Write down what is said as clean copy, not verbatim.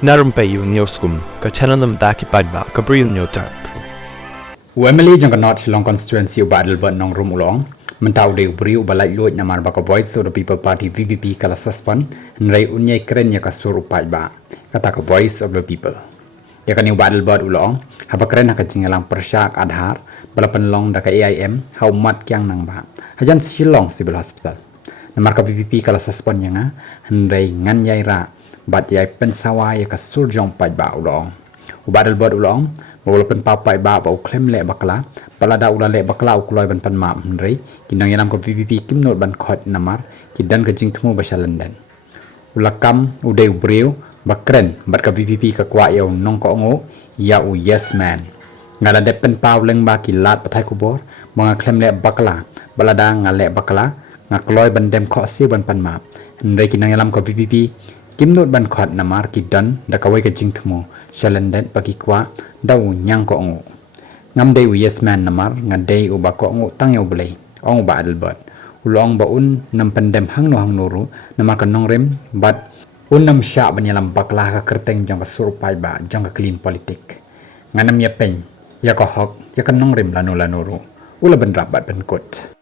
Na Rympei U ka paidbah Bri U Hynñiewtrep. Wemily jong not long constituency battle but nong room ulong mentau de Bri U balai luit namar baka voice of the people party VPP kala suspend nrai iakren ya kasur paidbah kata ka voice of the people ya kan battle but ulong habakren ka jingthmu persyak adhar balapan long da ka AIM hau mat kyang nang ba hajan silong civil hospital namar ka VPP kala suspend yang nrai ngan yai ra bat yai pensawa ya kasur jong paidbah ulong battle but ulong walaupun papai ba ba uklem le bakla palada ula le bakla ukloi ban pan ma mrei kinang yanam ko VPP kimnot ban khot namar kidan ka jingthmu ba lyndet ulakam ude ubreu bakren bat ka VPP ka kwa yo nong ko ngo ya u yes man ngala de pen pawleng ba kilat pathai kubor mga klem le bakla balada ngale bakla ngakloi ban dem kho si ban pan ma mrei kinang yanam ko VPP kimnot ban khot namar kidan da kawai ka jingthmu lyndet bagi kwa daw nyang ko ngo ngam day u yes man namar ngaday u ba ko ngo tang yo blay ong ba adalbot ulong ba un nam pandem hang no ru namar ka nong rem bat un nam sha banyalam bakla ka kyrteng jong ka surpai ba jong ka clean politik nganam ya pen ya ko hok ya ka nong rem lanu ru ula ban rabat ban kot